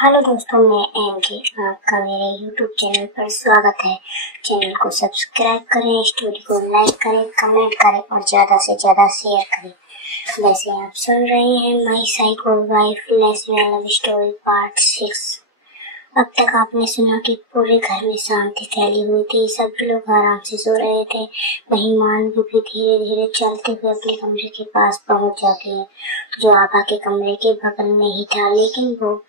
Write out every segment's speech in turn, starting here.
Hello दोस्तों, मैं MK आपका मेरे यूट्यूब चैनल पर स्वागत है। चैनल को सब्सक्राइब करें, स्टोरी को लाइक करें, कमेंट करें और ज़्यादा से ज़्यादा शेयर करें। वैसे आप सुन रहे हैं my psycho wife lesbian love story part 6। अब तक आपने सुना कि पूरे घर में शांति फैली हुई थी, सभी लोग आराम से सो रहे थे। वहीं मानवी भी धीरे धीरे चलते हुए अपने कमरे के पास पहुंच जाती है, जो आभा के कमरे के बगल में ही था। लेकिन वो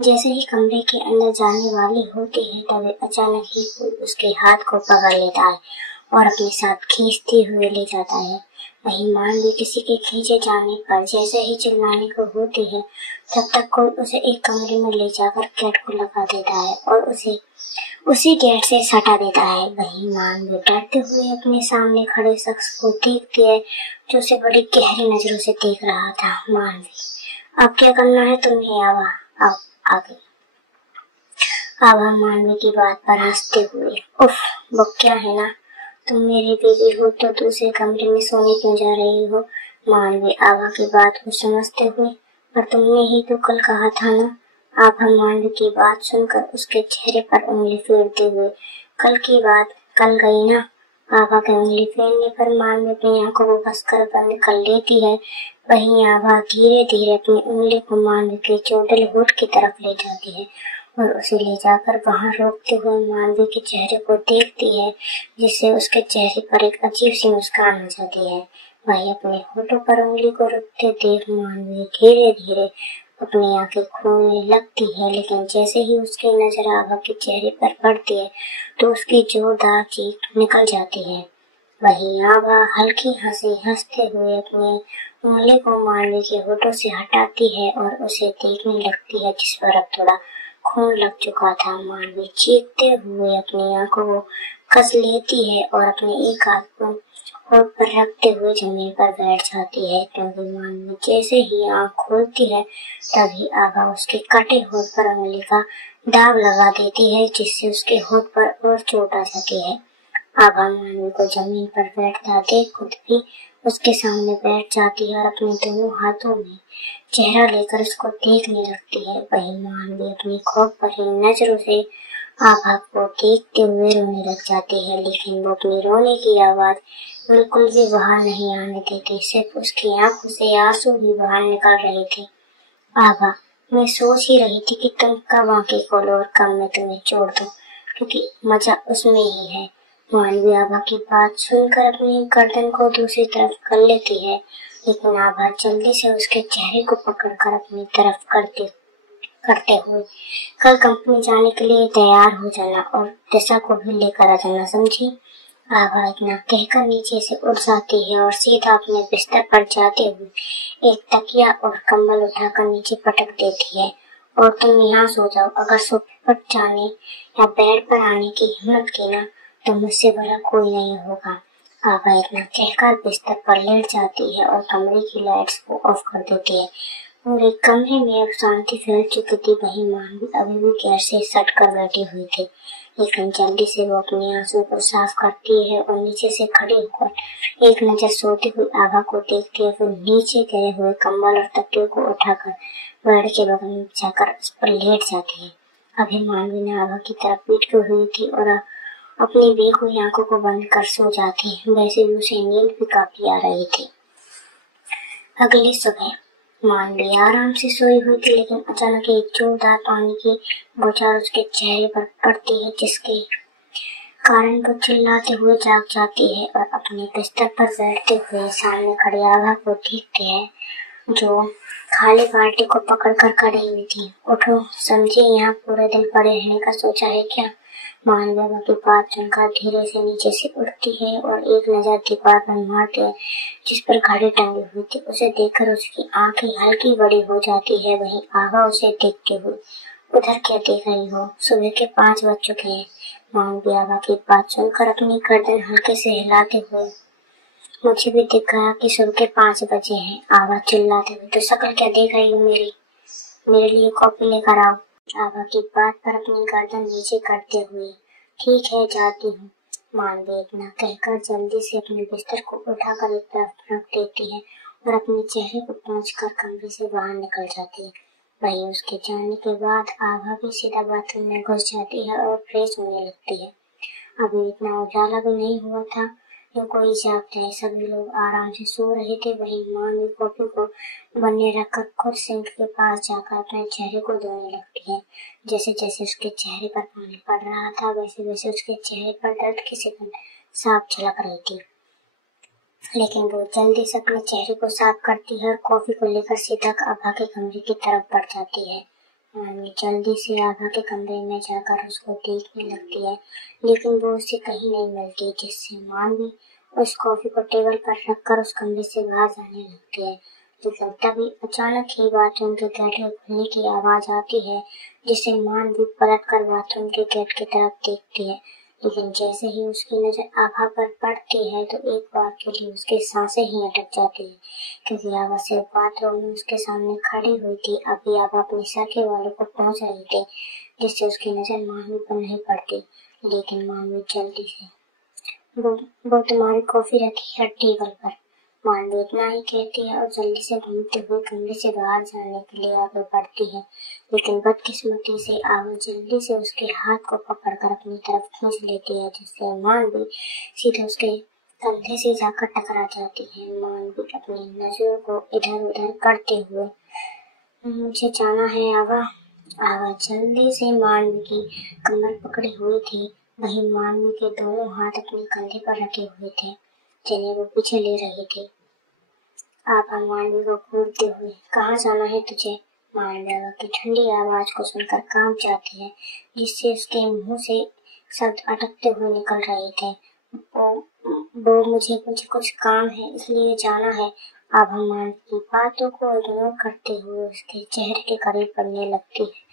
जैसे ही कमरे के अंदर जाने वाली होती है, तभी अचानक ही कोई उसके हाथ को पकड़ लेता है और अपने साथ खींचते हुए ले जाता है। वहीं मानवी किसी के खींचे जाने पर जैसे ही चिल्लाने को होती है, तब तक कोई उसे एक कमरे में ले जाकर गेट को लगा देता है और उसे उसी गेट से सटा देता है। वहीं मानवी डरते हुए अपने सामने खड़े शख्स को देखती है, जो उसे बड़ी गहरी नजरों से देख रहा था। मानवी, अब क्या करना है तुम्हें? आगे आभा मानवी की बात पर हंसते हुए, उफ, वो क्या है ना, तुम मेरी बीवी हो तो दूसरे कमरे में सोने क्यों जा रही हो? मानवी आभा की बात को समझते हुए, पर तुमने ही तो कल कहा था ना। आभा मानवी की बात सुनकर उसके चेहरे पर उंगली फेरते हुए, कल की बात कल गई ना। आभा के उंगली फेरने पर मानवी अपनी आंखों को कसकर बंद कर लेती है। वहीं आभा धीरे धीरे अपनी उंगली को मानवी के चोटिल होठ की तरफ ले जाती है और उसे ले जाकर वहां रोकते हुए मानवी के चेहरे को देखती है, जिससे उसके चेहरे पर एक अजीब सी मुस्कान हो जाती है। वही अपने होठों पर उंगली को रखते देख मानवी धीरे धीरे अपनी आंखें खोलने लगती है, लेकिन जैसे ही उसकी नजर आभा के चेहरे पर पड़ती है, तो उसकी जोरदार चीख निकल जाती है। वहीं आभा हल्की हंसी हंसते हुए अपनी उंगली को मानवी के होठों से हटाती है और उसे देखने लगती है, जिस पर अब थोड़ा खून लग चुका था। मानवी चीखते हुए अपनी आंखों को कस लेती है और अपने एक हाथ को होठ पर रखते हुए जमीन पर बैठ जाती है, क्योंकि मानवी जैसे ही आंख खोलती है, तभी आभा उसके कटे होठ पर उंगली का दाग लगा देती है, जिससे उसके होठ पर और चोट आ जाती है। आभा मानवी को जमीन पर बैठता देख खुद भी उसके सामने बैठ जाती है और अपने दोनों हाथों में चेहरा लेकर उसको देखने लगती है। वही मानवी अपनी खौफ भरी नजरों से आभा को देखते हुए रोने लग जाती है, लेकिन वो अपनी रोने की आवाज बिल्कुल भी बाहर नहीं आने देती। सिर्फ उसकी आंखों से आंसू ही बाहर निकल रहे थे। आभा, मैं सोच ही रही थी कि तुम कब आंखें खोलो और कब मैं तुम्हें छोड़ दूं, क्योंकि मजा उसमें ही है। मानवी आभा की बात सुनकर अपनी गर्दन को दूसरी तरफ कर लेती है, लेकिन आभा जल्दी से उसके चेहरे को पकड़कर अपनी तरफ करते हुए, कल कंपनी जाने के लिए तैयार हो जाना और दिशा को भी लेकर आ जाना, समझी? आभा इतना कहकर नीचे से उठ जाती है और सीधा अपने बिस्तर पर जाते हुए एक तकिया और कंबल उठाकर नीचे पटक देती है, और तुम यहाँ सो जाओ। अगर सोफे पर जाने या बेड पर आने की हिम्मत की ना, तो मुझसे बड़ा कोई नहीं होगा। आभा इतना कहकर बिस्तर पर लेट जाती है और कमरे की लाइट्स को ऑफ कर देती है। पूरे कमरे में अब शांति फैल चुकी थी। वही मानवी अभी भी गेट से सट कर बैठी हुई थी, लेकिन जल्दी से वो अपनी आंसू को साफ करती है और नीचे से खड़ी होकर एक नजर सोती हुई आभा को देखती है। फिर नीचे गिरे हुए कंबल और तकियों को उठाकर बेड के बगल में जाकर उस पर लेट जाती है। अभी मानवी ने आभा की तरफ पीट की हुई थी और अपनी बेख हुई आंखों को बंद कर सो जाती है। वैसे भी उसे नींद भी काफी आ रही थी। अगली सुबह मानवी आराम से सोई हुई थी, लेकिन अचानक एक जोरदार पानी की बौछार उसके चेहरे पर पड़ती है, जिसके कारण वो चिल्लाते हुए जाग जाती है और अपने बिस्तर पर बैठते हुए सामने खड़ी आभा को देखती है, जो खाली बाल्टी को पकड़कर खड़ी हुई थी। उठो, समझे, यहाँ पूरे दिन पड़े रहने का सोचा है क्या? मानवी आभा की बात सुनकर धीरे से नीचे से उठती है और एक नजर दीवार पर मारती है, जिस पर घड़ी टंगी हुई थी। उसे देखकर उसकी आंखें हल्की बड़ी हो जाती है। वहीं आभा उसे देखते हुए, उधर क्या देख रही हो? सुबह के 5 बज चुके हैं। मानवी आभा की बात सुनकर अपनी गर्दन हल्के से हिलाते हुए, मुझे भी दिख गया कि सुबह के 5 बजे हैं। आभा चिल्लाते हुए, तो शक्ल क्या देख रही हो मेरी? मेरे लिए कॉफी लेकर आओ। आभा की बात पर अपनी गर्दन नीचे करते हुए, ठीक है, जाती हूँ। मानवी इतना कहकर जल्दी से अपने बिस्तर को उठाकर एक तरफ रख देती है और अपने चेहरे को पोंछकर कमरे से बाहर निकल जाती है। वहीं उसके जाने के बाद आभा भी सीधा बाथरूम में घुस जाती है और फ्रेश होने लगती है। अभी इतना उजाला भी नहीं हुआ था जो कोई जाग जाए। सभी लोग आराम से सो रहे थे। वहीं मानवी कॉफी को बनने रखकर खुद सिंक के पास जाकर अपने चेहरे को धोने लगती है। जैसे जैसे उसके चेहरे पर पानी पड़ रहा था वैसे वैसे उसके चेहरे पर दर्द की शिकन साफ झलक रही थी। लेकिन वो जल्दी से अपने चेहरे को साफ करती है और कॉफी को लेकर सीधा आभा के कमरे की तरफ बढ़ जाती है। मानवी जल्दी से आभा के कमरे में जाकर उसको देखने लगती है, लेकिन वो उसे कहीं नहीं मिलती, जिससे मानवी उस कॉफी को टेबल पर रखकर उस कमरे से बाहर जाने लगती है। लेकिन तभी अचानक ही बाथरूम के गेट के खुलने की आवाज आती है, जिससे मानवी पलटकर बाथरूम के गेट की तरफ देखती है। लेकिन जैसे ही उसकी नजर आभा पर पड़ती है तो एक बार के लिए उसकी सांसें ही अटक जाती है, क्योंकि आभा सिर्फ बाथरूम में उसके सामने खड़ी हुई थी। अभी आभा अपने सर के वालों को पहुंच रही थी, जिससे उसकी नजर मानवी पर नहीं पड़ती। लेकिन मानवी जल्दी से वो तुम्हारी कॉफी रखी है टेबल पर, मानवी इतना ही कहती है और जल्दी से घूमते हुए कमरे से बाहर जाने के लिए आगे बढ़ती है। लेकिन बदकिस्मती से आभा जल्दी से उसके हाथ को पकड़कर अपनी तरफ खींच लेती है, जिससे मानवी सीधे उसके कंधे से जाकर टकरा जाती है। मानवी अपनी नजरों को इधर उधर करते हुए मुझे जाना है आभा। आभा जल्दी से मानवी की कमर पकड़ी हुई थी। वहीं मानवी के दोनों हाथ अपने कंधे पर रखे हुए थे, जिन्हें वो पीछे ले रही थी। आभा मानवी को घूरते हुए कहाँ जाना है तुझे? मानवी आभा की ठंडी आवाज को सुनकर कांप जाती है, जिससे उसके मुंह से शब्द अटकते हुए निकल रहे थे। वो मुझे कुछ काम है इसलिए जाना है। आभा मानवी की बातों को इग्नोर करते हुए उसके चेहरे के करीब बढ़ने लगती है,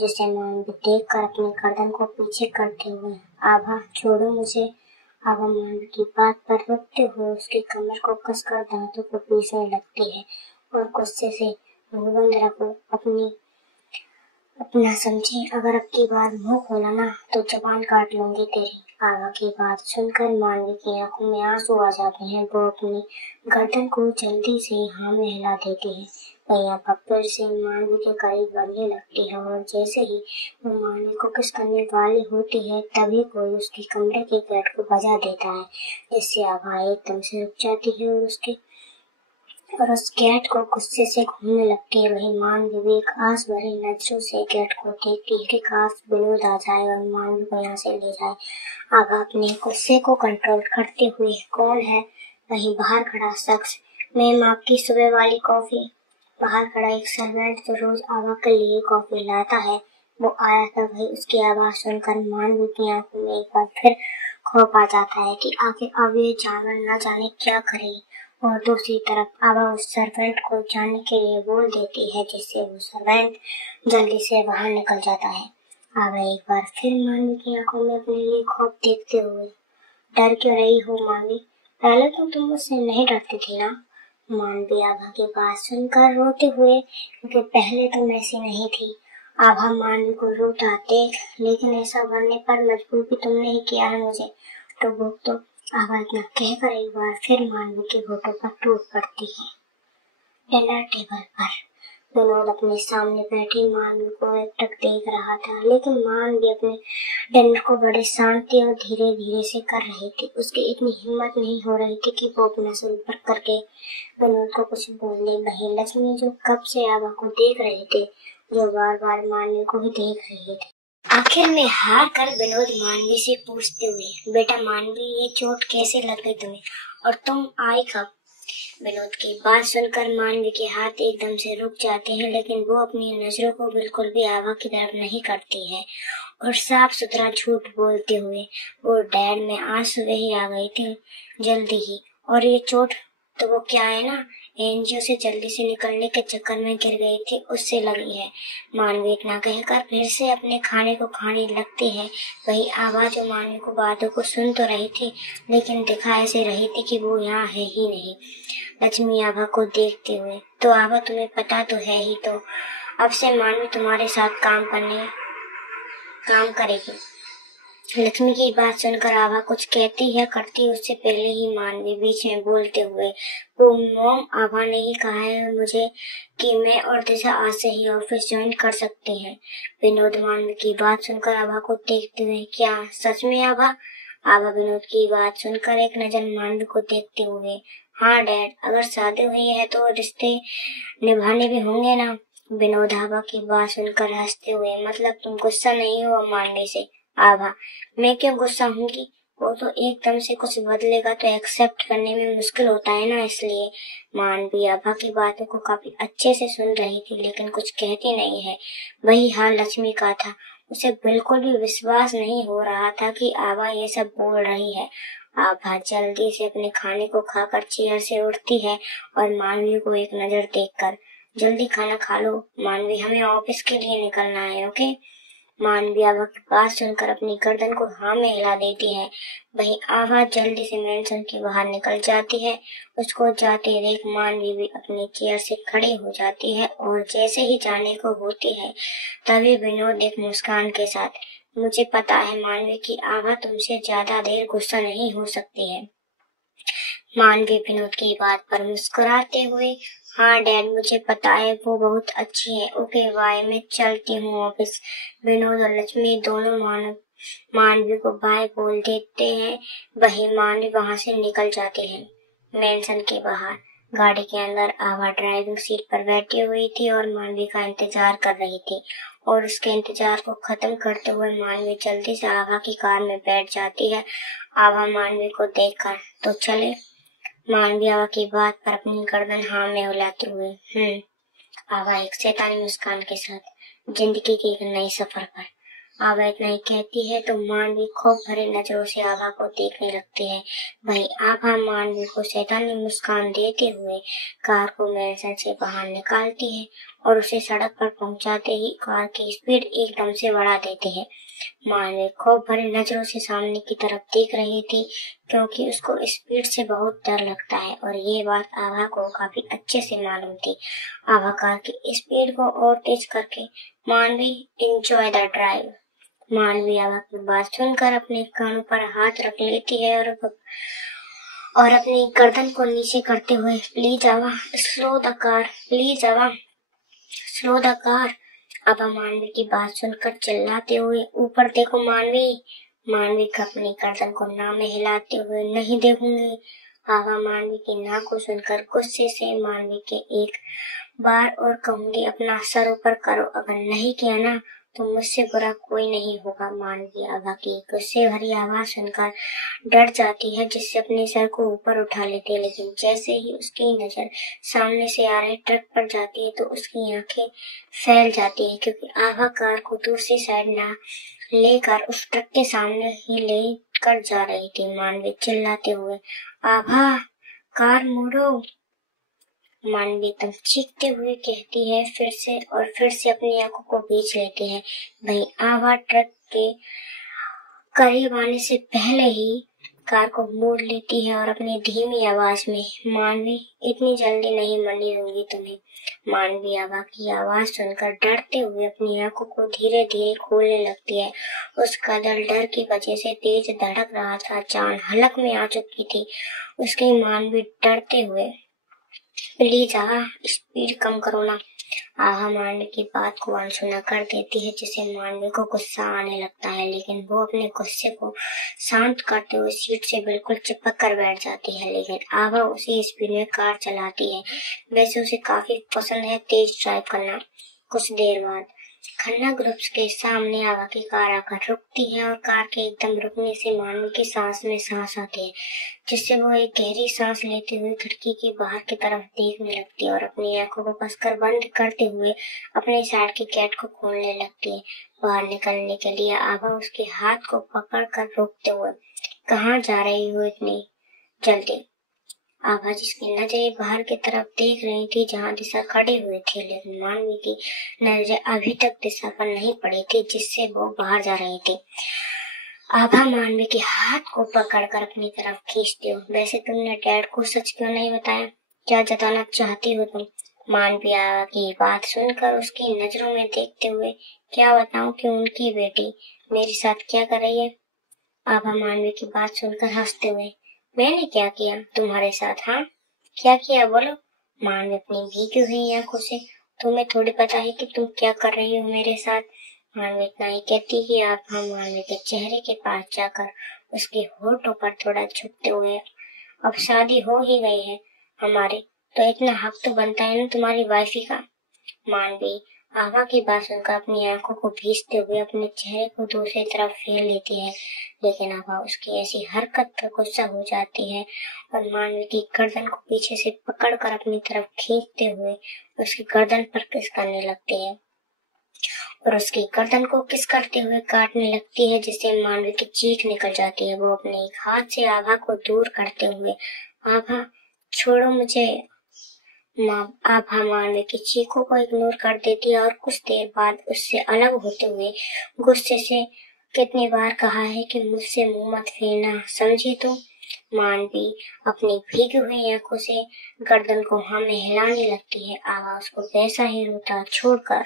जिसे मानवी देखकर अपनी गर्दन को पीछे करते हुए आभा छोड़ो मुझे। आभा मानवी की बात पर रुकते हुए उसकी कमर को कसकर दांतों को पीसने लगती है और गुस्से से मुंह बंद रखो, अपना समझे, अगर अब की बार मुंह खोला ना तो जबान काट लूंगी तेरी। आभा की बात सुनकर मानवी की आंखों में आंसू आ जाते हैं। वो अपनी गर्दन को जल्दी से हाँ में हिला देती है। वही आभा फिर से मानवी के करीब बढ़ने लगती है और जैसे ही वो मानवी को किस करने वाली होती है तभी कोई उसके कमरे के गेट को बजा देता है, जिससे आभा एकदम से रुक जाती है और उस गेट को गुस्से से घूमने लगती है। वही मानवी भी एक आस भरी नजरों से गेट को देखती है कि काश विनोद आ जाए और मानवी को यहाँ से ले जाए। आभा अपने गुस्से को कंट्रोल करते हुए कौन है? वहीं बाहर खड़ा शख्स, मैम आपकी सुबह वाली कॉफी। बाहर खड़ा एक सर्वेंट जो रोज आभा के लिए कॉफी लाता है वो आया था। वही उसकी आवाज सुनकर मानवी की आंखों में एक बार फिर खौफ आ जाता है कि आगे अब ये जानवर न जाने क्या करे। और दूसरी तरफ आभा उस सर्वेंट को जाने के लिए बोल देती है, जिससे वो सर्वेंट जल्दी से बाहर निकल जाता है। आभा एक बार फिर मानवी की आंखों में अपने लिए खौफ देखते हुए, डर क्यों रही हो मानवी? पहले तो तुम मुझसे नहीं डरती थी ना? मानवी आभा की बात सुनकर रोते हुए, क्योंकि पहले तुम ऐसी नहीं थी। आभा मानवी को रोता देख, लेकिन ऐसा बनने पर मजबूर भी तुमने ही किया है मुझे, तो वो तो आभा इतना कहकर एक बार फिर मानवी के होठों पर टूट पड़ती है। डिनर टेबल पर विनोद अपने सामने बैठी मानवी को एकटक देख रहा था, लेकिन मानवी अपने डिनर को बड़े शांति और धीरे धीरे से कर रही थी। उसकी इतनी हिम्मत नहीं हो रही थी कि वो अपना सिर ऊपर करके विनोद को कुछ बोले। वहीं लक्ष्मी जो कब से आभा को देख रहे थे, जो बार बार मानवी को ही देख रहे थे। आखिर में हार कर विनोद मानवी से पूछते हुए, बेटा मानवी ये चोट कैसे लग गई तुम्हें और तुम आई कब? विनोद की बात सुनकर मानवी के हाथ एकदम से रुक जाते हैं, लेकिन वो अपनी नजरों को बिल्कुल भी आभा की तरफ नहीं करती है और साफ सुथरा झूठ बोलते हुए वो डैड में आज सुबह ही आ गई थी जल्दी ही, और ये चोट तो वो क्या है ना, एनजीओ से जल्दी से निकलने के चक्कर में गिर गई थी, उससे लगी है। मानवी इतना कहकर फिर से अपने खाने को खाने लगती है। वही आवाज जो मानवी को बातों को सुन तो रही थी, लेकिन दिखा ऐसे रही थी कि वो यहाँ है ही नहीं। लक्ष्मी आभा को देखते हुए, तो आभा तुम्हें पता तो है ही, तो अब से मानवी तुम्हारे साथ काम करेगी। लक्ष्मी की बात सुनकर आभा कुछ कहती है करती उससे पहले ही मानवी बीच में बोलते हुए, वो मॉम, आभा ने ही कहा है मुझे कि मैं और दिशा आज से ही ऑफिस ज्वाइन कर सकते हैं। विनोद मानवी की बात सुनकर आभा को देखते हुए, क्या सच में आभा? आभा विनोद की बात सुनकर एक नजर मानवी को देखते हुए, हाँ डैड, अगर शादी हुई है तो रिश्ते निभाने भी होंगे ना। विनोद आभा की बात सुनकर हंसते हुए, मतलब तुम गुस्सा नहीं हो मानवी से? आभा, मैं क्यों गुस्सा होंगी? वो तो एकदम से कुछ बदलेगा तो एक्सेप्ट करने में मुश्किल होता है ना, इसलिए। मानवी आभा की बातों को काफी अच्छे से सुन रही थी लेकिन कुछ कहती नहीं है। वही हाल लक्ष्मी का था। उसे बिल्कुल भी विश्वास नहीं हो रहा था कि आभा ये सब बोल रही है। आभा जल्दी से अपने खाने को खाकर चेयर से उठती है और मानवी को एक नजर देखकर, जल्दी खाना खा लो मानवी, हमें ऑफिस के लिए निकलना है, ओके। मानवी आभा की बात सुनकर अपनी गर्दन को हाँ में हिला देती है। वहीं आभा जल्दी से मेंशन के बाहर निकल जाती है। उसको जाते देख मानवी भी अपनी चेयर से खड़ी हो जाती है और जैसे ही जाने को होती है तभी विनोद एक मुस्कान के साथ, मुझे पता है मानवी की आभा तुमसे ज्यादा देर गुस्सा नहीं हो सकती है। मानवी विनोद की बात पर मुस्कुराते हुए, हाँ डैड, मुझे पता है वो बहुत अच्छी है, ओके बाय, मैं चलती हूँ ऑफिस। विनोद और लक्ष्मी दोनों मानवी को बाय बोल देते हैं। वही मानवी वहां से निकल जाती है। मेंशन के बाहर गाड़ी के अंदर आभा ड्राइविंग सीट पर बैठी हुई थी और मानवी का इंतजार कर रही थी और उसके इंतजार को खत्म करते हुए मानवी जल्दी से आभा की कार में बैठ जाती है। आभा मानवी को देखकर, तो चले। मानवी आभा की बात पर अपनी गर्दन हाँ में हिलाते हुए, आभा एक शैतानी मुस्कान के साथ, जिंदगी के एक नए सफर पर। आभा इतना ही कहती है तो मानवी खूब भरे नजरों से आभा को देखने लगती है। वहीं आभा मानवी को शैतानी मुस्कान देते हुए कार को मेंशन से बाहर निकालती है और उसे सड़क पर पहुंचाते ही कार की स्पीड एकदम से बढ़ा देती है। मानवी खूब भरे नजरों से सामने की तरफ देख रही थी क्योंकि उसको स्पीड से बहुत डर लगता है और ये बात आभा को काफी अच्छे से मालूम थी। आभा कार की स्पीड को और तेज करके, मानवी एंजॉय द ड्राइव। मानवी आभा की बात सुनकर अपने कानों पर हाथ रख लेती है और अपनी गर्दन को नीचे करते हुए, please Abha, slow the car, please Abha, slow the car. Abha Manvi की बात सुनकर चिल्लाते हुए, ऊपर देखो मानवी। मानवी का अपनी गर्दन को ना में हिलाते हुए, नहीं देखूंगी। आभा मानवी की ना को सुनकर गुस्से से मानवी के एक बार और कहूंगी, अपना सर ऊपर करो, अगर नहीं किया ना तो मुझसे बुरा कोई नहीं होगा। मानवी आभा की गुस्से भरी आवाज सुनकर डर जाती है जिससे अपने सर को ऊपर उठा लेती है, लेकिन जैसे ही उसकी नजर सामने से आ रहे ट्रक पर जाती है तो उसकी आंखें फैल जाती है क्योंकि आभा कार को दूसरी साइड ना लेकर उस ट्रक के सामने ही ले कर जा रही थी। मानवी चिल्लाते हुए, आभा, कार मोड़ो। मानवी एकदम चीखते हुए कहती है फिर से अपनी आंखों को बीच लेती है। वहीं आभा ट्रक के करीब आने से पहले ही कार को मोड़ लेती है और अपनी धीमी आवाज में, मानवी, इतनी जल्दी नहीं मरनी होगी तुम्हें। मानवी आभा की आवाज सुनकर डरते हुए अपनी आंखों को धीरे धीरे खोलने लगती है। उसका दिल डर की वजह से तेज धड़क रहा था, जान हलक में आ चुकी थी उसकी। मानवी डरते हुए, प्लीज आभा, स्पीड कम करो ना। आभा मानवी की बात को अनसुना कर देती है जिससे मानवी को गुस्सा आने लगता है, लेकिन वो अपने गुस्से को शांत करते हुए सीट से बिल्कुल चिपक कर बैठ जाती है। लेकिन आभा उसी स्पीड में कार चलाती है। वैसे उसे काफी पसंद है तेज ड्राइव करना। कुछ देर बाद खन्ना ग्रुप्स के सामने आभा की कार आकर रुकती है और कार के एकदम रुकने से मानवी की सांस में सांस आती है जिससे वो एक गहरी सांस लेते हुए खिड़की के बाहर की तरफ देखने लगती है और अपनी आंखों को कसकर बंद करते हुए अपने साइड के गेट को खोलने लगती है। बाहर निकलने के लिए आभा उसके हाथ को पकड़ कर रोकते हुए, कहाँ जा रही हो इतनी जल्दी? आभा जिसकी नजरें बाहर की तरफ देख रही थी जहाँ दिशा खड़ी हुई थी, लेकिन मानवी की नजरें अभी तक दिशा पर नहीं पड़ी थी जिससे वो बाहर जा रही थी। आभा मानवी के हाथ को पकड़कर अपनी तरफ खींचती हो, वैसे तुमने डैड को सच क्यों नहीं बताया? क्या जताना चाहती हो तुम? मानवी आभा की बात सुनकर उसकी नजरों में देखते हुए, क्या बताऊं कि उनकी बेटी मेरे साथ क्या कर रही है? आभा मानवी की बात सुनकर हंसते हुए, मैंने क्या किया तुम्हारे साथ? हाँ, क्या किया बोलो? मानवी अपनी भीगी हुई आंखों से, तुम्हें थोड़ी पता है कि तुम क्या कर रही हो मेरे साथ। मानवी इतना ही कहती कि आभा मानवी के चेहरे के पास जाकर उसके होठों पर थोड़ा झुकते हुए, अब शादी हो ही गई है हमारी, तो इतना हक तो बनता है ना तुम्हारी वाइफी का। मानवी आभा की बात सुनकर अपनी आंखों को भींचते हुए अपने चेहरे को दूसरी तरफ फेर लेती है, लेकिन आभा उसकी ऐसी हरकत पर गुस्सा हो जाती है और मानवी की गर्दन को पीछे से पकड़कर अपनी तरफ खींचते हुए उसकी गर्दन पर किस करने लगती है और उसकी गर्दन को किस करते हुए काटने लगती है, जिससे मानवी की चीख निकल जाती है। वो अपने एक हाथ से आभा को दूर करते हुए, आभा छोड़ो मुझे। आभा मानवी की चीखों को इग्नोर कर देती है और कुछ देर बाद उससे अलग होते हुए गुस्से से, कितनी बार कहा है कि मुझसे मुंह मत फेरना, समझी तो? मानवी अपनी भीगी हुई आंखों से गर्दन को हाँ में हिलाने लगती है। आभा उसको वैसा ही रोता छोड़कर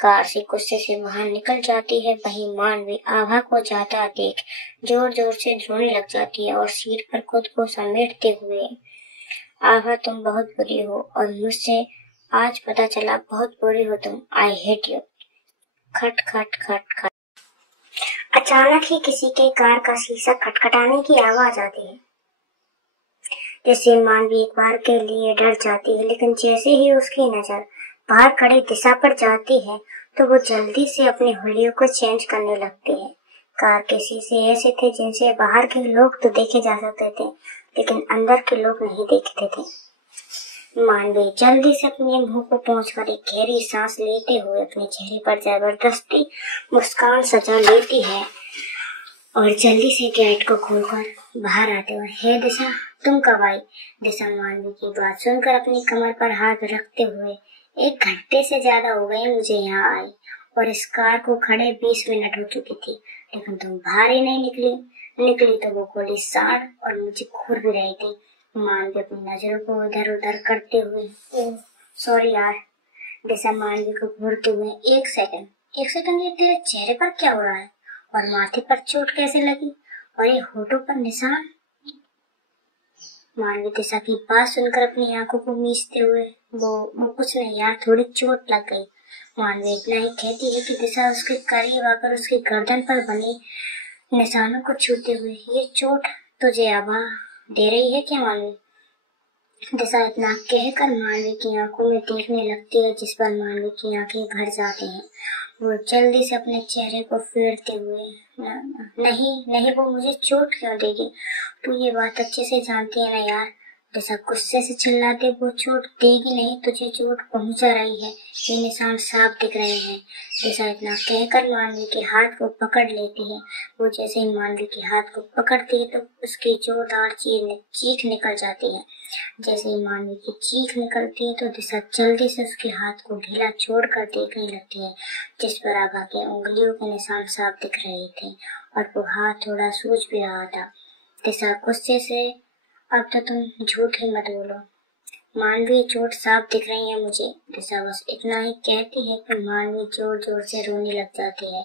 कार से गुस्से से बाहर निकल जाती है। वहीं मानवी आभा को जाता देख जोर जोर से रोने लग जाती है और सीट पर खुद को समेटते हुए, आभा तुम बहुत बुरी हो और मुझसे आज पता चला बहुत बुरी हो तुम। I hate you. खट खट खट खट। अचानक ही किसी के कार का शीशा खटखटाने की आवाज आती है, जिससे मानवी एक बार के लिए डर जाती है, लेकिन जैसे ही उसकी नजर बाहर खड़ी दिशा पर जाती है तो वो जल्दी से अपने हुलियों को चेंज करने लगती है। कार के शीशे ऐसे थे जिनसे बाहर के लोग तो देखे जा सकते थे, लेकिन अंदर के लोग नहीं देखते थे। मानवी जल्दी से अपने मुंह को पहुंचकर एक गहरी सांस लेते हुए अपने चेहरे पर जबरदस्ती मुस्कान सजा लेती है और जल्दी से गेट को खोलकर बाहर आते हुए, हे दिशा तुम कब आई? दिशा मानवी की बात सुनकर अपनी कमर पर हाथ रखते हुए, 1 घंटे से ज्यादा हो गए मुझे यहाँ आई और इस कार को खड़े 20 मिनट हो चुकी थी, लेकिन तुम बाहर ही नहीं निकली तो वो गोली साड़ और मुझे घूर भी रही थी। मानवी अपनी नजरों को इधर उधर करते हुए, ओह सॉरी यार। दिशा मानवी को घूरते हुए, एक सेकंड ये तेरे चेहरे पर क्या हो रहा है और माथे पर चोट कैसे लगी और ये होठों पर निशान? मानवी दिशा की बात सुनकर अपनी आंखों को मीचते हुए, वो कुछ नहीं यार, थोड़ी चोट लग गई। मानवी इतना ही कहती है कि दिशा उसके करीब आकर उसकी गर्दन पर बने निशानों को छूते हुए, ये चोट तुझे आभा दे रही है क्या मानवी? दिशा इतना कहकर मानवी की आंखों में देखने लगती है, जिस पर मानवी की आंखें भर जाती हैं। वो जल्दी से अपने चेहरे को फेरते हुए, नहीं वो मुझे चोट क्यों देगी? तू ये बात अच्छे से जानती है ना यार। दिशा गुस्से से चिल्लाते, वो चोट देगी नहीं, तुझे चोट पहुंचा रही है, ये निशान साफ दिख रहे हैं। दिशा इतना कहकर मानवी के हाथ को पकड़ लेती है। वो जैसे ही मानवी के हाथ को पकड़ती है तो उसकी जोरदार चीख निकल जाती है। जैसे ही मानवी की चीख निकलती है तो दिशा जल्दी से उसके हाथ को ढीला छोड़कर देखने लगती है, जिस पर आभा के उंगलियों के निशान साफ दिख रहे थे और वो हाथ थोड़ा सूज भी रहा था। दिशा गुस्से से, अब तो तुम झूठ ही मत बोलो मानवी, चोट साफ दिख रही है मुझे। दिशा बस इतना ही कहती है कि मानवी जोर जोर से रोने लग जाती है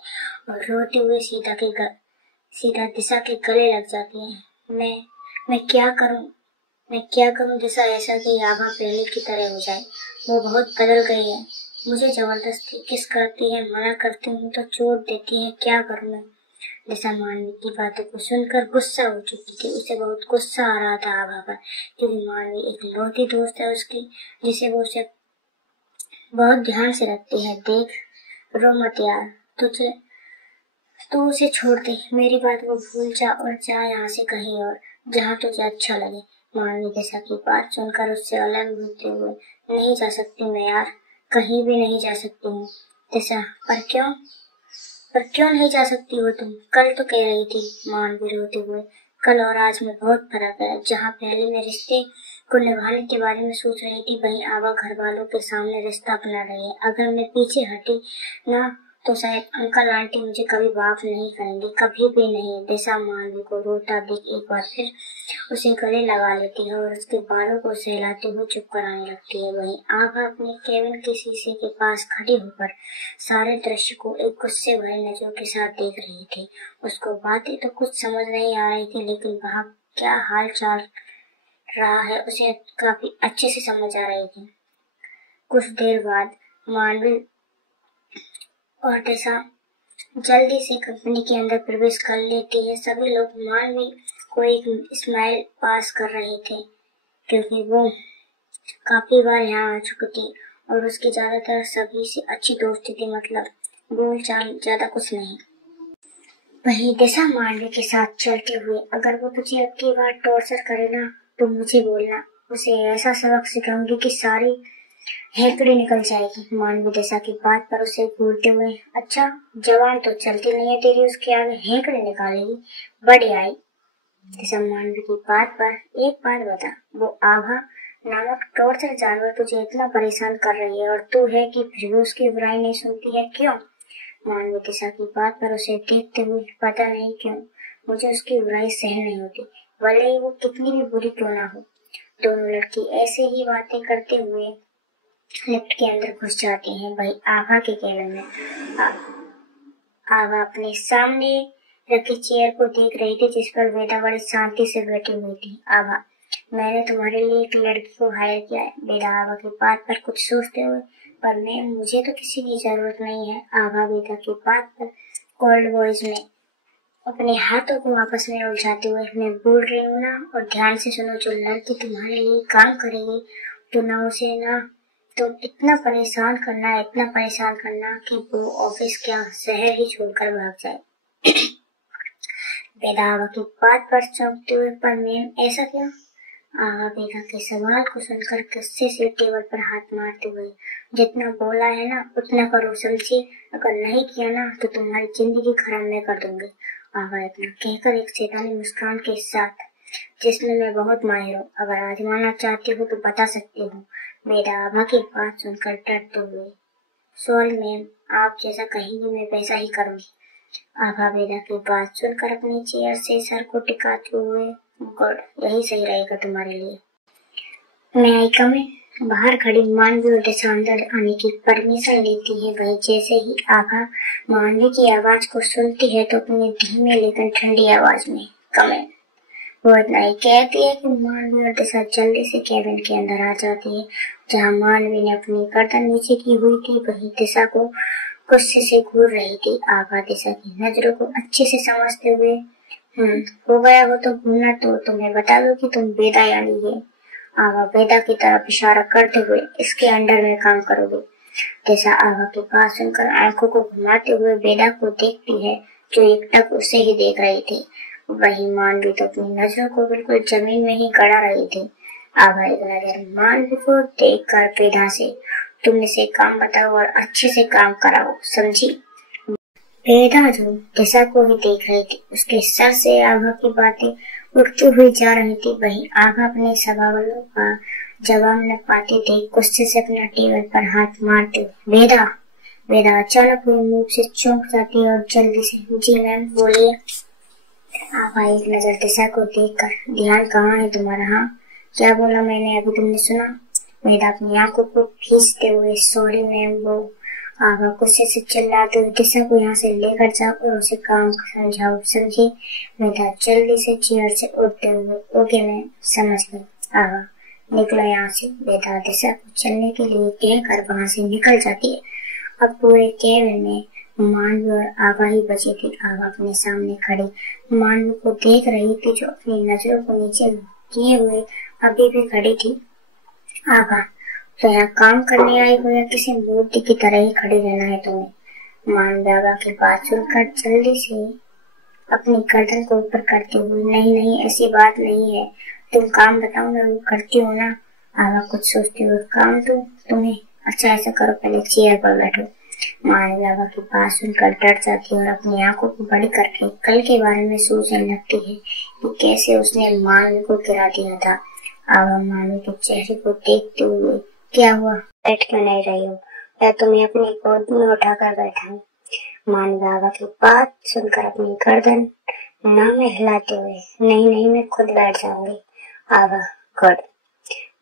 और रोते हुए सीधा दिशा के गले लग जाती है। मैं क्या करूं दिशा, ऐसा कि आभा पहले की तरह हो जाए? वो बहुत बदल गई है, मुझे जबरदस्ती किस करती है, मना करती हूँ तो चोट देती है, क्या करूं मैं? दिशा मानवी की बातों को सुनकर गुस्सा हो चुकी थी। उसे बहुत गुस्सा आ रहा था आभा पर, क्योंकि मानवी एक लौती दोस्त है उसकी, जिसे वो उसे बहुत ध्यान से रखती है। देख रो मत यार, तू उसे छोड़ दे, मेरी बात को भूल जा और जा यहाँ से कहीं और, जहाँ तुझे अच्छा लगे। मानवी दिशा की बात सुनकर उससे अलग होते हुए, नहीं जा सकती मैं यार, कहीं भी नहीं जा सकती हूँ। दिशा पर क्यों नहीं जा सकती हो तुम? कल तो कह रही थी, मानवी रोते हुए, कल और आज में बहुत फर्क है। जहाँ पहले मैं रिश्ते को निभाने के बारे में सोच रही थी, वहीं आभा घर वालों के सामने रिश्ता अपना रही है। अगर मैं पीछे हटी ना तो शायद अंकल आंटी मुझे कभी माफ नहीं करेंगे, कभी भी नहीं। दिशा मानवी को रोता देख एक बार फिर उसे गले लगा लेती है और उसके बालों को सहलाते हुए चुप कराने लगती है। वहीं आभा अपने केबिन के शीशे के पास खड़ी होकर सारे दृश्य को एक गुस्से भरी नजरों के साथ देख रही थी। उसको बातें तो कुछ समझ नहीं आ रही थी, लेकिन वहाँ क्या हाल चाल रहा है उसे काफी अच्छे से समझ आ रही थी। कुछ देर बाद मानवी और दिशा जल्दी से कंपनी के अंदर प्रवेश कर लेती है। सभी लोग मानवी को एक स्माइल पास कर रहे थे, क्योंकि वो काफी बार यहाँ आ चुकी थी और उसकी ज्यादातर सभी से अच्छी दोस्ती थी, मतलब बोल चाल ज्यादा कुछ नहीं। वहीं दिशा मानवी के साथ चलते हुए, अगर वो तुझे अब की बार टॉर्चर करे ना तो मुझे बोलना, उसे ऐसा सबक सिखाऊंगी कि सारी हेकड़ी निकल जाएगी। मानवी दिशा की बात पर उसे घूरते हुए, अच्छा जवान तो चलती नहीं है तेरी, उसके आगे हेकड़ी निकालेगी, बड़ी आई। दिशा मानवी की बात पर एक बात बता, वो आभा नामक टॉर्चर जानवर तुझे इतना परेशान कर रही है और तू है कि फिर भी उसकी बुराई नहीं सुनती है, क्यों? मानवी दिशा की बात पर उसे देखते हुए, पता नहीं क्यों मुझे उसकी बुराई सहन नहीं होती, भले ही वो कितनी भी बुरी क्यों ना हो। दोनों लड़की ऐसे ही बातें करते हुए लिफ्ट के अंदर घुस जाती हैं। भाई आभा के केबिन में आभा अपने सामने रखी चेयर को देख रही थी, जिस पर वेदा बड़ी शांति से बैठी हुई थी। आभा, मैंने तुम्हारे लिए एक लड़की को हायर किया है। वेदा आभा की बात पर कुछ सोचते हुए, पर मैम मुझे तो किसी की जरूरत नहीं है। आभा वेदा की बात पर कोल्ड वॉइस में अपने हाथों को आपस में उलझाते हुए, मैं बोल रही हूँ ना, और ध्यान से सुनो, जो लड़की तुम्हारे लिए काम करेगी तो ना उसे ना तुम इतना परेशान करना कि वो ऑफिस क्या शहर ही छोड़कर भाग जाए। वेदा आभा की बात पर चौंकते हुए, पर मैम ऐसा क्या? आभा वेदा के सवाल को सुनकर गुस्से से टेबल पर हाथ मारते हुए, जितना बोला है ना उतना करो, समझी? अगर नहीं किया ना तो तुम्हारी जिंदगी खराब मैं कर दूंगी। आभा इतना कहकर एक शैतानी मुस्कान के साथ, जिसमें मैं बहुत माहिर हूँ, अगर आजमाना चाहती हो तो बता सकती हूँ। वेदा आभा की बात सुनकर डरते हुए, सॉरी मैम, आप जैसा कहेंगी मैं वैसा ही करूंगी। आभा वेदा की बात सुनकर अपनी चेयर से सर को टिकाते हुए, गुड, यही सही रहेगा तुम्हारे लिए। मैं आई कम इन? बाहर खड़ी मानवी और दिशा अंदर आने की परमिशन लेती है। वही जैसे ही आभा मानवी की आवाज को सुनती है तो अपनी धीमे लेकिन ठंडी आवाज में, कम इन, वो इतना ही कहती है कि मानवी और दिशा जल्दी से केबिन के अंदर आ जाती है। जहाँ मानवी ने अपनी गर्दन नीचे की हुई थी, वही दिशा को गुस्से से घूर रही थी। आभा दिशा की नजरों को अच्छे से समझते हुए, हो गया हो तो घूरना, तो तुम्हें बता दो कि तुम वेदा यानी है। आभा वेदा की तरफ इशारा करते हुए, इसके अंडर में काम करोगे। दिशा आभा की बात सुनकर आंखों को घुमाते हुए वेदा को देखती है, जो एकटक उसे ही देख रही थी। वही मानवी तो अपनी नजरों को बिल्कुल जमीन में ही गड़ा रही थी। आभा एक नजर मानवी को देख कर वेदा से, तुम इसे काम बताओ और अच्छे से काम कराओ, समझी? वेदा जो दिशा को ही देख रही थी, उसके सर से आभा की बातें उड़ती हुई जा रही थी। वही आभा अपने सवालों का जवाब न पाते देख गुस्से से अपना टेबल पर हाथ मारते, वेदा अचानक हुए मुंह से चौंक जाती है और जल्दी से, जी मैम बोलिए। आभा एक नजर दिशा को देखकर, ध्यान कहाँ है तुम्हारा? हाँ, क्या बोला मैंने, अभी तुमने सुना? वेदा अपनी आंखों को खींचते हुए, सॉरी मैम, वो। आभा गुस्से से चिल्लाते हुए, दिशा को यहाँ से लेकर जाओ और उसे काम समझाओ, समझी? वेदा जल्दी से चेयर से उठते हुए, ओके मैम, समझ गई। आभा निकलो यहाँ से। वेदा दिशा को चलने के लिए कहकर वहाँ से निकल जाती है। अब पूरे केबिन में मानवी और आभा ही बची थी। आभा अपने सामने खड़ी मानवी को देख रही थी, जो अपनी नजरों को नीचे किए हुए अभी भी खड़ी थी। आभा, तो यहाँ काम करने आई हो या किसी मूर्ति की तरह ही खड़ी रहना है तुम्हें? मानवी आभा की बात सुनकर जल्दी से अपनी गर्दन को ऊपर करते हुए, नहीं, ऐसी बात नहीं है, तुम काम बताओ ना, वो करती हो ना। आभा कुछ सोचते हुए, काम तो तुम्हें, अच्छा ऐसा करो, पहले चेयर पर बैठो। मानवी आभा की बात सुनकर डर जाती है और अपनी आंखों को बड़ी करके कल के बारे में सोचने लगती है कि कैसे उसने मानवी को गिरा दिया था। आभा मानवी के चेहरे को देखते हुए, क्या हुआ, बैठ क्यों नहीं रही हो, या तुम्हें अपनी गोद में उठाकर बैठा हूँ? मानवी आभा की बात सुनकर अपनी गर्दन ना में हिलाते हुए, नहीं मैं खुद बैठ जाऊंगी। आभा गुड।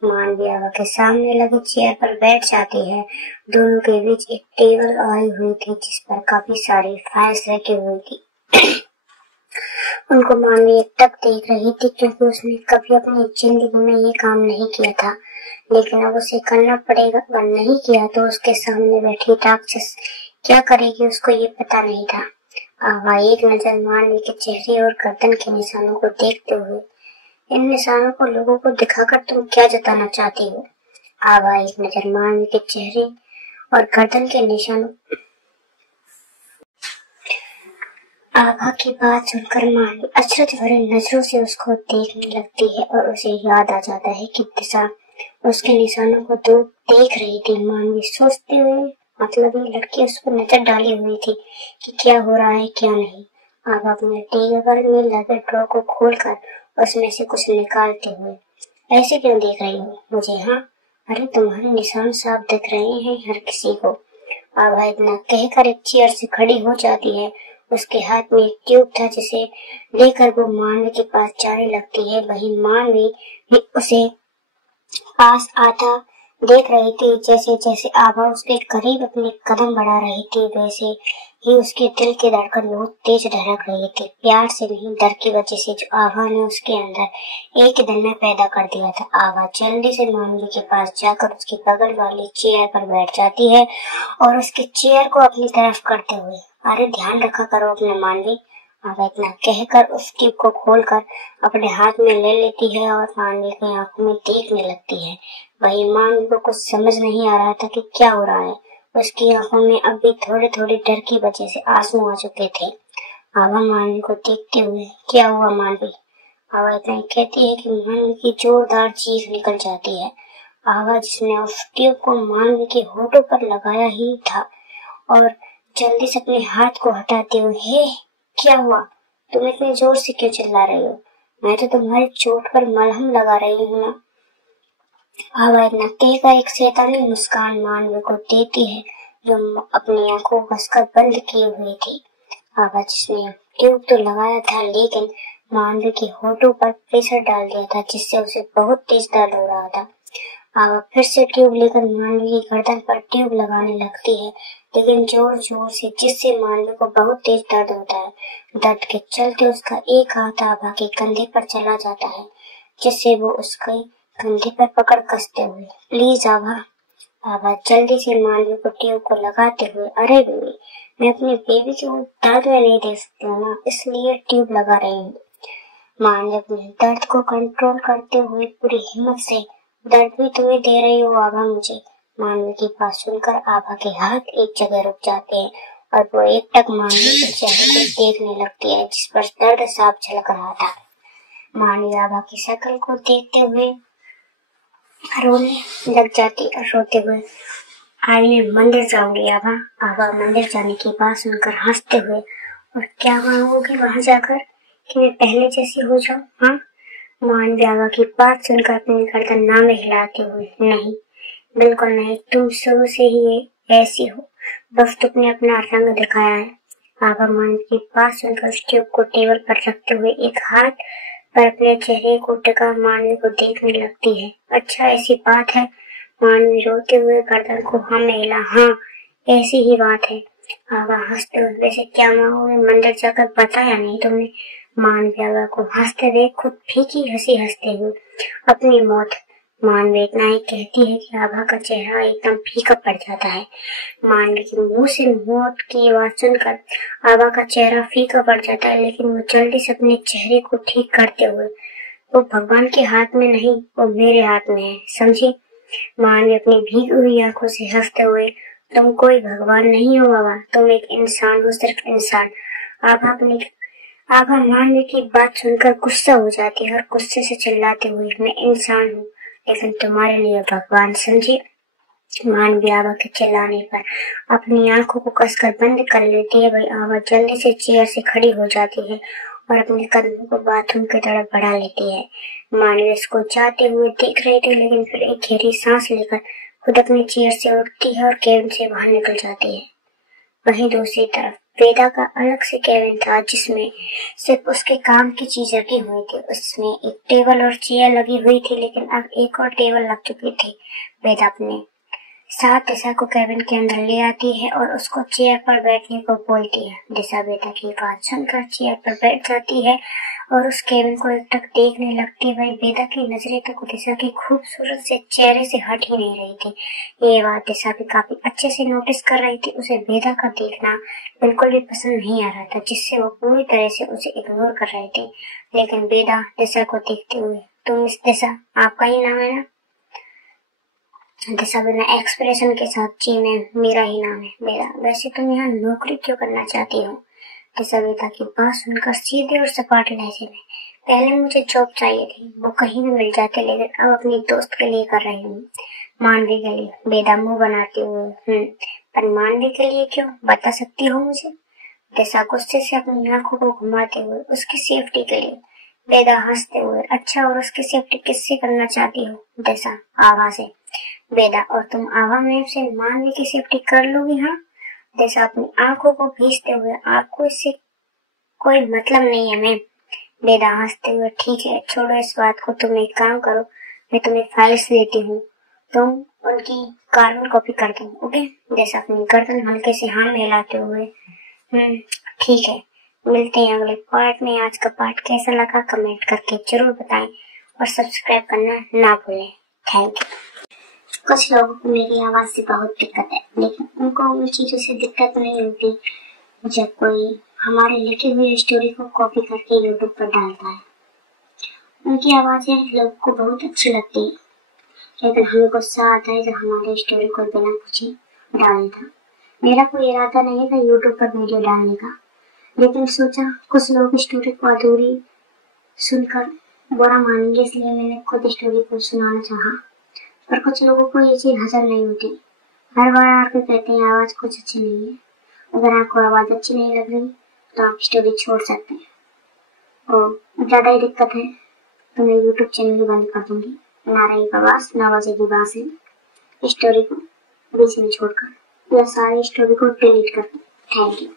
मानवी आभा के सामने लगे चेयर पर बैठ जाती है। दोनों के बीच एक टेबल आई हुई थी जिस पर काफी सारी फाइल्स रखी हुई थी। उनको मानवी एक टक देख रही थी क्योंकि उसने कभी अपनी जिंदगी में ये काम नहीं किया था, लेकिन अब उसे करना पड़ेगा और नहीं किया तो उसके सामने बैठी राक्षस क्या करेगी उसको ये पता नहीं था। आभा एक नजर मानवी के चेहरे और गर्दन के निशानों को देखते हुए, इन निशानों को लोगों को दिखाकर तुम क्या जताना चाहती हो? आभा एक नजर मानवी के चेहरे और गर्दन के निशानों। आभा की बात सुनकर मानवी अचरज भरे नजरों से उसको देखने लगती है और उसे याद आ जाता है कि दिशा उसके निशानों को तो देख रही थी। मानवी सोचते हुए, मतलब ये लड़की उस पर नजर डाली हुई थी कि क्या हो रहा है क्या नहीं। आभा अपने टेबल में लगे ड्रॉ को खोलकर उसमें से कुछ निकालते हुए, ऐसे क्यों देख रही हो मुझे? हाँ, अरे तुम्हारे निशान साफ दिख रहे हैं हर किसी को। आभा इतना कहकर एक चेयर से खड़ी हो जाती है। उसके हाथ में एक ट्यूब था जिसे लेकर वो मानवी के पास जाने लगती है। वहीं मानवी भी उसे पास आता देख रही थी। जैसे जैसे आभा उसके करीब अपने कदम बढ़ा रही थी वैसे ही उसके दिल की धड़कन बहुत तेज धड़क रही थी। प्यार से नहीं, डर की वजह से जो आभा ने उसके अंदर एक दिन में पैदा कर दिया था। आभा जल्दी से मानवी के पास जाकर उसके बगल वाली चेयर पर बैठ जाती है और उसके चेयर को अपनी तरफ करते हुए, अरे ध्यान रखा करो अपने मानवी। आभा इतना कहकर उस ट्यूब को खोलकर अपने हाथ में ले लेती है और मानवी की आंखों में देखने लगती है। वही मानवी को कुछ समझ नहीं आ रहा था कि क्या हो रहा है। उसकी आंखों में अब भी थोड़े थोड़े डर की वजह से आंसू आ चुके थे। आभा मानवी को देखते हुए, क्या हुआ मानवी? आभा इतना कहती है कि मानवी की जोरदार चीख निकल जाती है। आभा जिसने उस ट्यूब को मानवी के होठों पर लगाया ही था और जल्दी से अपने हाथ को हटाते हुए, हे क्या हुआ? तुम इतने जोर से क्यों चिल्ला रही हो? मैं तो तुम्हारी चोट पर मलहम लगा रही हूँ ना। आभा इतना कहकर एक शैतानी मुस्कान मानवी को देती है जो अपनी आंखों कसकर बंद किए हुई थी। आभा जिसने ट्यूब तो लगाया था लेकिन मानवी के होठों पर प्रेशर डाल दिया था जिससे उसे बहुत तेज दर्द हो रहा था। आभा फिर से ट्यूब लेकर मानवी की गर्दन पर ट्यूब लगाने लगती है, लेकिन जोर जोर से, जिससे मानवी को बहुत तेज दर्द होता है। दर्द के चलते उसका एक हाथ आभा के कंधे पर चला जाता है जिससे वो उसके कंधे पर पकड़ कसते हुए, प्लीज आभा। आभा जल्दी से मानवी को ट्यूब को लगाते हुए, अरे बेबी, मैं अपनी बेबी को दर्द में नहीं दे सकती हूँ ना, इसलिए ट्यूब लगा रही हूँ। मानवी अपने दर्द को कंट्रोल करते हुए पूरी हिम्मत से, दर्द भी तुम्हें दे रही हो आभा मुझे? मानवी की बात सुनकर आभा के हाथ एक जगह रुक जाते हैं और वो एकटक मानवी के चेहरे को देखने लगती है जिस पर दर्द साफ झलक रहा था। मानवी आभा की शक्ल को देखते हुए रोने लग जाती और रोते हुए, आज मैं मंदिर जाऊंगी आभा। आभा मंदिर जाने की बात सुनकर हंसते हुए, और क्या मांगोगी वहां जाकर कि मैं पहले जैसी हो जाऊं? हाँ। मानवी आभा की बात सुनकर अपनी गर्दन ना में हिलाते हुए, नहीं, बिल्कुल नहीं, तुम शुरू से ही ऐसी हो, बस तुमने अपना रंग दिखाया है। आभा मानवी की बात सुनकर उस ट्यूब को टेबल पर रखते हुए एक हाथ पर अपने चेहरे को टिका मानवी को देखने लगती है। अच्छा ऐसी बात है? मानवी रोते हुए गर्दन को हाँ में हिला, हाँ ऐसी ही बात है। आभा हंसते हुए, वैसे क्या मांगोगे मंदिर जाकर बताया नहीं तुमने? मानवी आभा को हंसते देख खुद फीकी हंसी हंसते हुए, अपनी मौत। मानवी इतना ही कहती है कि आभा का चेहरा एकदम फीका पड़ जाता है। मानवी के मुंह से मौत की आवाज सुनकर आभा का चेहरा फीका पड़ जाता है, लेकिन वो जल्दी से अपने चेहरे को ठीक करते हुए, वो भगवान के हाथ में नहीं, वो मेरे हाथ में है, समझी? मानवी अपनी भीगी हुई आंखों से हंसते हुए, तुम कोई भगवान नहीं हो आभा, तुम एक इंसान हो, सिर्फ इंसान। आभा मानवी की बात सुनकर गुस्सा हो जाती है और गुस्से से चिल्लाते हुए, मैं इंसान हूँ लेकिन तुम्हारे लिए भगवान, समझी? मानवी आभा के चिल्लाने पर अपनी आंखों को कसकर बंद कर लेती है। वही आभा जल्दी से चेयर से खड़ी हो जाती है और अपने कदमों को बाथरूम की तरफ बढ़ा लेती है। मानवी इसको जाते हुए देख रही थी, लेकिन फिर एक गहरी सांस लेकर खुद अपनी चेयर से उठती है और केबिन से बाहर निकल जाती है। वहीं दूसरी तरफ वेदा का अलग से केबिन था जिसमें सिर्फ उसके काम की चीज रखी हुई थी। उसमें एक टेबल और चेयर लगी हुई थी, लेकिन अब एक और टेबल लग चुकी थी। वेदा अपने साथ दिशा को केबिन के अंदर ले आती है और उसको चेयर पर बैठने को बोलती है। दिशा वेदा की बात सुनकर चेयर पर बैठ जाती है और उस केबिन को एकटक देखने लगती। वही वेदा की नजरें तो दिशा के खूबसूरत से चेहरे से हट ही नहीं रही थी। ये बात दिशा भी काफी अच्छे से नोटिस कर रही थी। उसे वेदा का देखना बिल्कुल भी पसंद नहीं आ रहा था, जिससे वो पूरी तरह से उसे इग्नोर कर रही थी। लेकिन वेदा दिशा को देखते हुए, तुम मिस दिशा, आपका ही नाम है ना? दिशा बिना एक्सप्रेशन के साथ, जी मैम, मेरा ही नाम है वेदा। वैसे तुम यहाँ नौकरी क्यों करना चाहती हो? दिशा वेदा की बात सुनकर सीधे और सपाट लहजे में, पहले मुझे जॉब चाहिए थी, वो कहीं भी मिल जाते, लेकिन अब अपनी दोस्त के लिए कर रही हूँ, मानवी के लिए। वेदा मुंह बनाते हुए, पर मानवी के लिए क्यों, बता सकती हो मुझे? दिशा गुस्से से अपनी आंखों को घुमाते हुए, उसकी सेफ्टी के लिए। वेदा हंसते हुए, अच्छा, और उसकी सेफ्टी किससे करना चाहती हो? दिशा आभा से। वेदा, और तुम आभा मैम से मानवी की सेफ्टी कर लोगी? हाँ। दिशा अपनी आंखों को भींचते हुए, आपको इससे कोई मतलब नहीं है मैम। वेदा हंसते हुए, ठीक है, छोड़ो इस बात को, तुम एक काम करो, मैं तुम्हें फाइल्स देती हूँ, तुम उनकी कार्बन कॉपी कर दो, ओके? दिशा अपनी गर्दन हल्के से हाँ मिलाते हुए, ठीक है, मिलते हैं अगले पार्ट में। आज का पार्ट कैसा लगा कमेंट करके जरूर बताएं और सब्सक्राइब करना ना भूलें। Thank you. कुछ लोगों को मेरी आवाज से बहुत दिक्कत है, लेकिन उनको उन चीजों से दिक्कत नहीं होती जब कोई हमारे लिखी हुई स्टोरी को कॉपी करके यूट्यूब पर डालता है। उनकी आवाजें लोगों को बहुत अच्छी लगती है, लेकिन हमें गुस्सा आता है जब हमारी स्टोरी को बिना पूछे डाल देता। मेरा कोई इरादा नहीं था यूट्यूब पर वीडियो डालने का, लेकिन सोचा कुछ लोग स्टोरी को अधूरी सुनकर बुरा मानेंगे, इसलिए मैंने खुद स्टोरी को सुनाना चाहा। पर कुछ लोगों को ये चीज हजम नहीं होती, हर बार आकर कहते हैं आवाज कुछ अच्छी नहीं है। अगर आपको आवाज अच्छी नहीं लग रही तो आप स्टोरी छोड़ सकते हैं, और ज्यादा ही दिक्कत है तो मैं यूट्यूब चैनल बंद कर दूंगी। ना रही बकवास, ना बजेगी बांसुरी, स्टोरी को बीच में छोड़कर या सारी स्टोरी को डिलीट कर दो। Thank you.